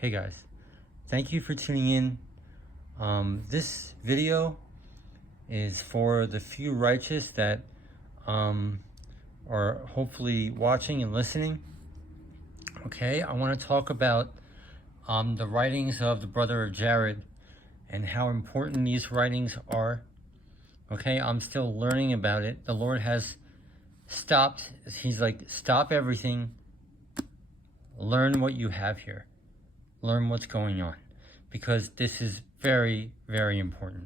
Hey guys, thank you for tuning in. This video is for the few righteous that are hopefully watching and listening. Okay, I want to talk about the writings of the brother of Jared and how important these writings are. Okay, I'm still learning about it. The Lord has stopped. He's like, stop everything. Learn what you have here. Learn what's going on, because this is very, very important.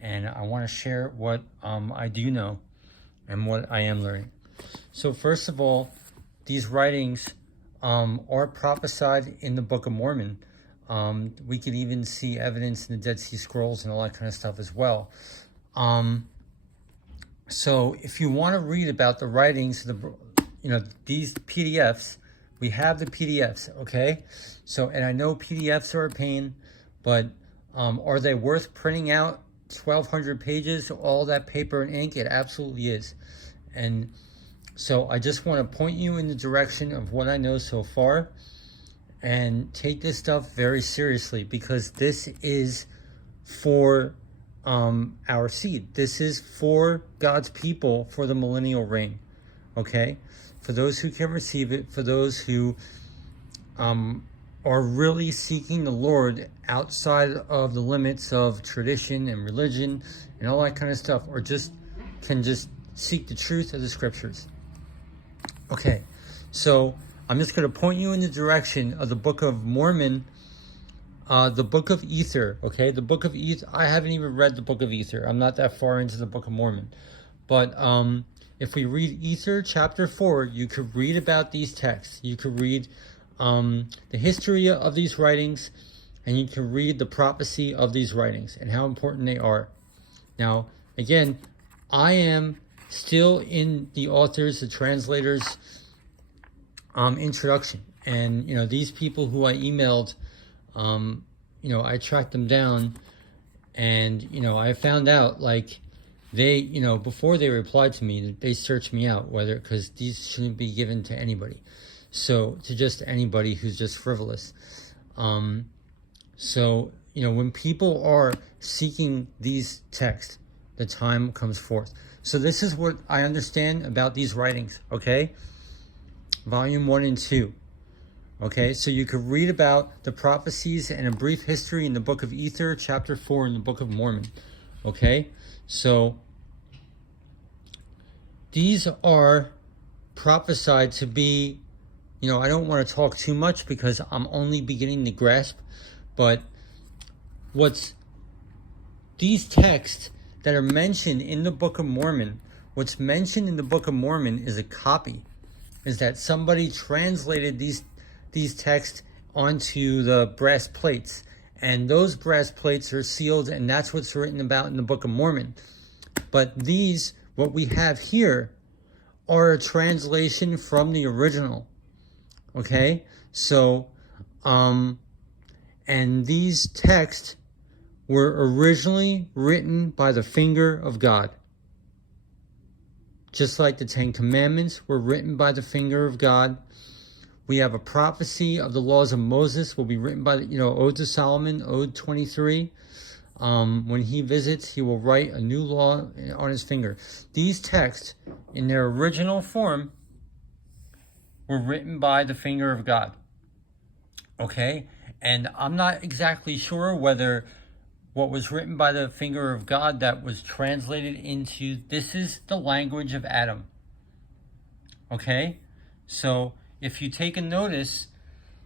And I want to share what I do know and what I am learning. So first of all, these writings are prophesied in the Book of Mormon. We could even see evidence in the Dead Sea Scrolls and all that kind of stuff as well. So if you want to read about the writings, these PDFs, we have the PDFs, okay? So, and I know PDFs are a pain, but are they worth printing out 1,200 pages, all that paper and ink? It absolutely is. And so I just want to point you in the direction of what I know so far, and take this stuff very seriously, because this is for our seed. This is for God's people for the millennial reign, okay? For those who can receive it, for those who are really seeking the Lord outside of the limits of tradition and religion and all that kind of stuff, or can seek the truth of the scriptures. Okay, so I'm just going to point you in the direction of the Book of Mormon, the Book of Ether, okay? The Book of Ether, I haven't even read the Book of Ether. I'm not that far into the Book of Mormon. But if we read Ether chapter 4, you could read about these texts. You could read the history of these writings, and you can read the prophecy of these writings and how important they are. Now, again, I am still in the authors, the translators' introduction. And, these people who I emailed, I tracked them down, and, I found out, like, they, before they replied to me, they searched me out, because these shouldn't be given to anybody. So, to just anybody who's just frivolous. So, when people are seeking these texts, the time comes forth. So this is what I understand about these writings, okay? Volume 1 and 2. Okay, so you could read about the prophecies and a brief history in the Book of Ether, chapter 4 in the Book of Mormon. Okay, so these are prophesied to be, I don't want to talk too much because I'm only beginning to grasp, but these texts that are mentioned in the Book of Mormon, what's mentioned in the Book of Mormon is a copy, is that somebody translated these texts onto the brass plates, and those brass plates are sealed, and that's what's written about in the Book of Mormon. But what we have here, are a translation from the original. Okay, so and these texts were originally written by the finger of God, just like the Ten Commandments were written by the finger of God. We have a prophecy of the laws of Moses will be written by the, Ode to Solomon, Ode 23. When he visits, he will write a new law on his finger. These texts, in their original form, were written by the finger of God. Okay? And I'm not exactly sure whether what was written by the finger of God that was translated into, this is the language of Adam. Okay? So, if you take a notice,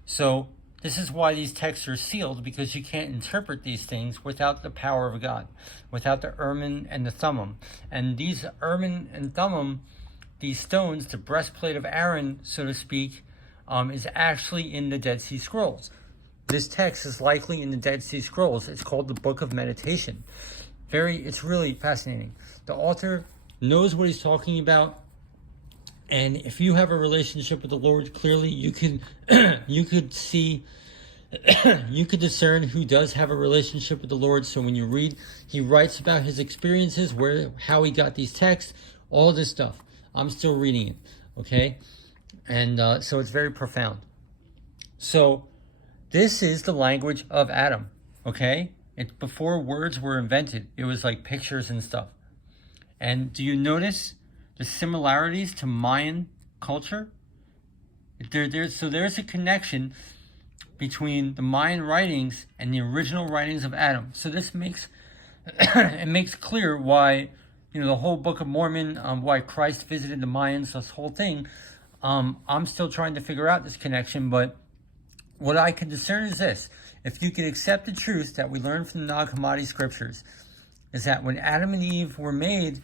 so this is why these texts are sealed, because you can't interpret these things without the power of God, without the Urim and the Thummim. And these Urim and Thummim, these stones, the breastplate of Aaron, so to speak, is actually in the Dead Sea Scrolls. This text is likely in the Dead Sea Scrolls. It's called the Book of Meditation. It's really fascinating. The author knows what he's talking about. And if you have a relationship with the Lord, clearly you could see, you could discern who does have a relationship with the Lord. So when you read, he writes about his experiences, how he got these texts, all this stuff. I'm still reading it, okay? And so it's very profound. So This is the language of Adam, okay? It's before words were invented. It was like pictures and stuff. And do you notice the similarities to Mayan culture? So there's a connection between the Mayan writings and the original writings of Adam. So this makes it makes clear why, the whole Book of Mormon, why Christ visited the Mayans, this whole thing. I'm still trying to figure out this connection, but what I can discern is this: if you could accept the truth that we learn from the Nag Hammadi scriptures, is that when Adam and Eve were made,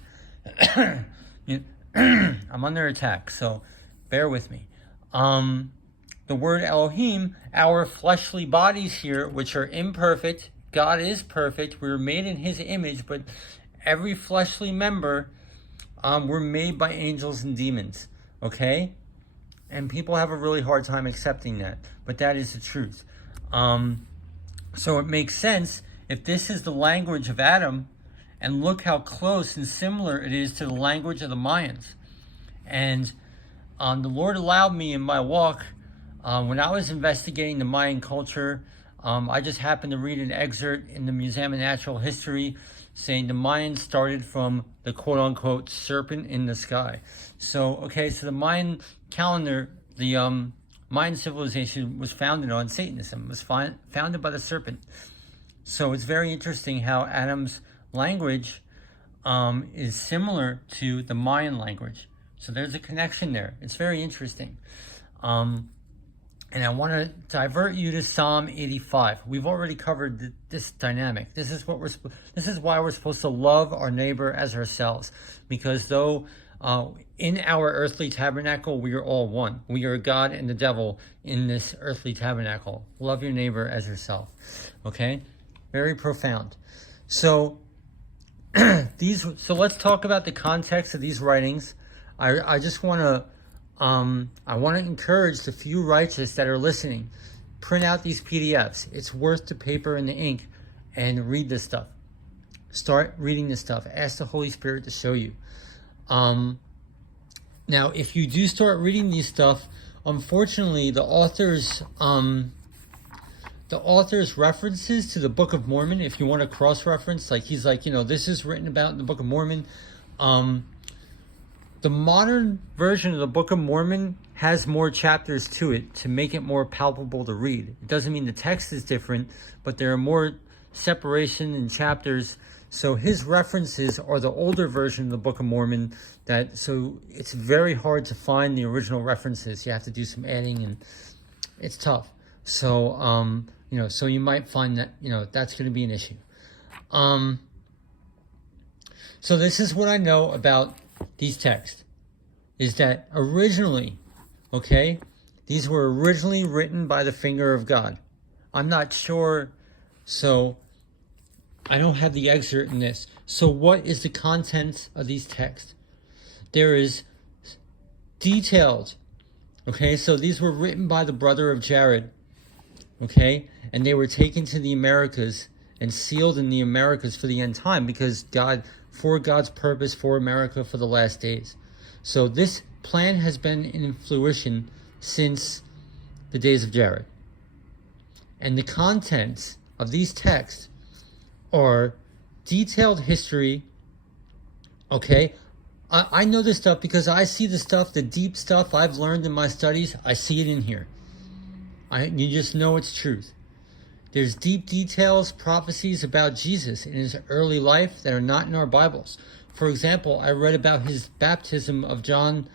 I'm under attack, so bear with me. The word Elohim, our fleshly bodies here, which are imperfect, God is perfect, we were made in his image, but every fleshly member were made by angels and demons, okay? And people have a really hard time accepting that, but that is the truth. So it makes sense if this is the language of Adam, and look how close and similar it is to the language of the Mayans. And the Lord allowed me in my walk, when I was investigating the Mayan culture, I just happened to read an excerpt in the Museum of Natural History saying the Mayans started from the quote-unquote serpent in the sky. So the Mayan calendar, the Mayan civilization was founded on Satanism. It was founded by the serpent. So it's very interesting how Adam's language is similar to the Mayan language. So there's a connection there. It's very interesting. And I want to divert you to Psalm 85. We've already covered this dynamic. This is why we're supposed to love our neighbor as ourselves. Because though in our earthly tabernacle, we are all one. We are God and the devil in this earthly tabernacle. Love your neighbor as yourself. Okay? Very profound. So let's talk about the context of these writings. I just want to encourage the few righteous that are listening, print out these PDFs. It's worth the paper and the ink, and read this stuff. Start reading this stuff. Ask the Holy Spirit to show you. Now, if you do start reading these stuff, unfortunately, the author's references to the Book of Mormon, if you want to cross-reference, he's like, this is written about in the Book of Mormon. The modern version of the Book of Mormon has more chapters to it to make it more palpable to read. It doesn't mean the text is different, but there are more separation in chapters. So his references are the older version of the Book of Mormon. So it's very hard to find the original references. You have to do some adding, and it's tough. So so you might find that that's going to be an issue. So this is what I know about these texts, is that originally, these were originally written by the finger of God. I'm not sure, so I don't have the excerpt in this. So what is the content of these texts? There is detailed, so these were written by the brother of Jared, and they were taken to the Americas and sealed in the Americas for the end time, because for God's purpose for America for the last days. So this plan has been in fruition since the days of Jared. And the contents of these texts are detailed history. I know this stuff because I see the stuff, the deep stuff I've learned in my studies. I see it in here. You just know it's truth. There's deep details, prophecies about Jesus in his early life that are not in our Bibles. For example, I read about his baptism of John,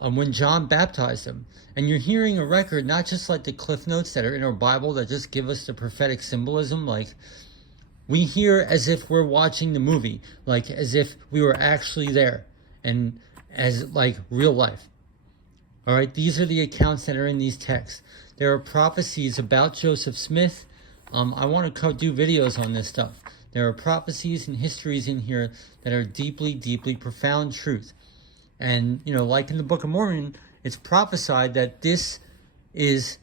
when John baptized him. And you're hearing a record, not just like the cliff notes that are in our Bible that just give us the prophetic symbolism. We hear as if we're watching the movie, as if we were actually there, and as real life. All right, these are the accounts that are in these texts. There are prophecies about Joseph Smith. I want to do videos on this stuff. There are prophecies and histories in here that are deeply, deeply profound truth. And, like in the Book of Mormon, it's prophesied that this is,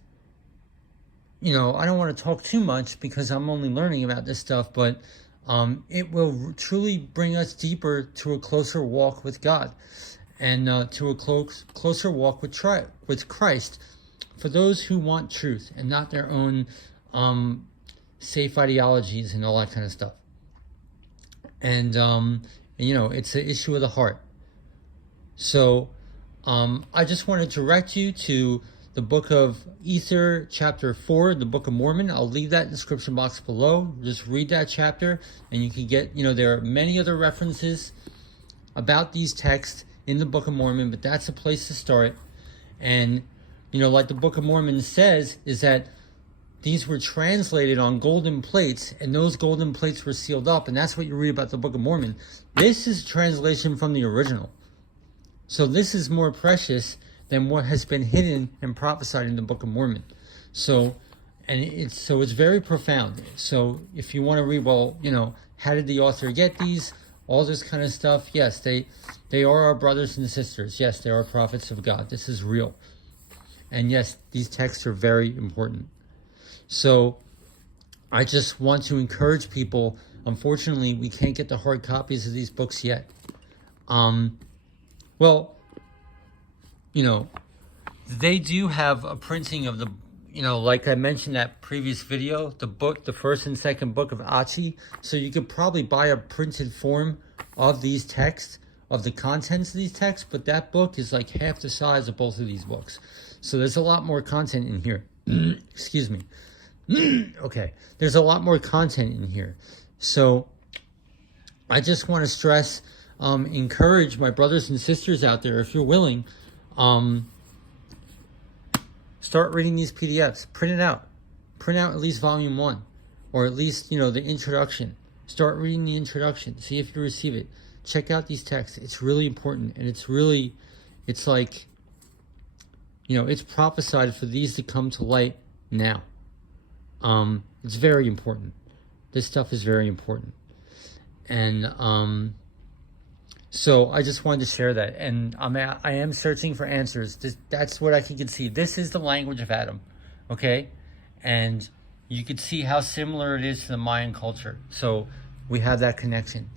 I don't want to talk too much because I'm only learning about this stuff, but it will truly bring us deeper to a closer walk with God, and to a closer walk with Christ for those who want truth and not their own safe ideologies and all that kind of stuff. And you know, it's an issue of the heart. So I just want to direct you to the Book of Ether, chapter 4, the Book of Mormon. I'll leave that in the description box below. Just read that chapter, and you can get, you know, there are many other references about these texts in the Book of Mormon, but that's a place to start. And, you know, like the Book of Mormon says, is that these were translated on golden plates, and those golden plates were sealed up, and that's what you read about the Book of Mormon. This is a translation from the original. So this is more precious than what has been hidden and prophesied in the Book of Mormon. So, and it's very profound. So if you want to read, well, you know, how did the author get these? All this kind of stuff. Yes, they are our brothers and sisters. Yes, they are prophets of God. This is real. And yes, these texts are very important. So I just want to encourage people. Unfortunately, we can't get the hard copies of these books yet. Well, you know, they do have a printing of the, you know, like I mentioned that previous video, the book, the first and second book of Achi. So you could probably buy a printed form of these texts, of the contents of these texts, but that book is like half the size of both of these books. So there's a lot more content in here. Excuse me. Okay. There's a lot more content in here. So I just want to stress, encourage my brothers and sisters out there, if you're willing, start reading these PDFs. Print it out. Print out at least volume 1, or at least, you know, the introduction. Start reading the introduction. See if you receive it. Check out these texts. It's really important, and it's like, you know, it's prophesied for these to come to light now. It's very important. This stuff is very important. And so I just wanted to share that. And I am searching for answers. That's what I can see. This is the language of Adam, okay? And you can see how similar it is to the Mayan culture. So we have that connection.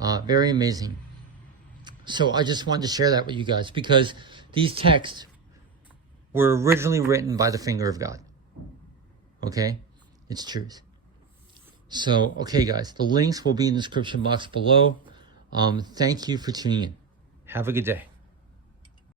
Very amazing. So I just wanted to share that with you guys, because these texts were originally written by the finger of God. Okay? It's truth. So, okay, guys, the links will be in the description box below. Thank you for tuning in. Have a good day.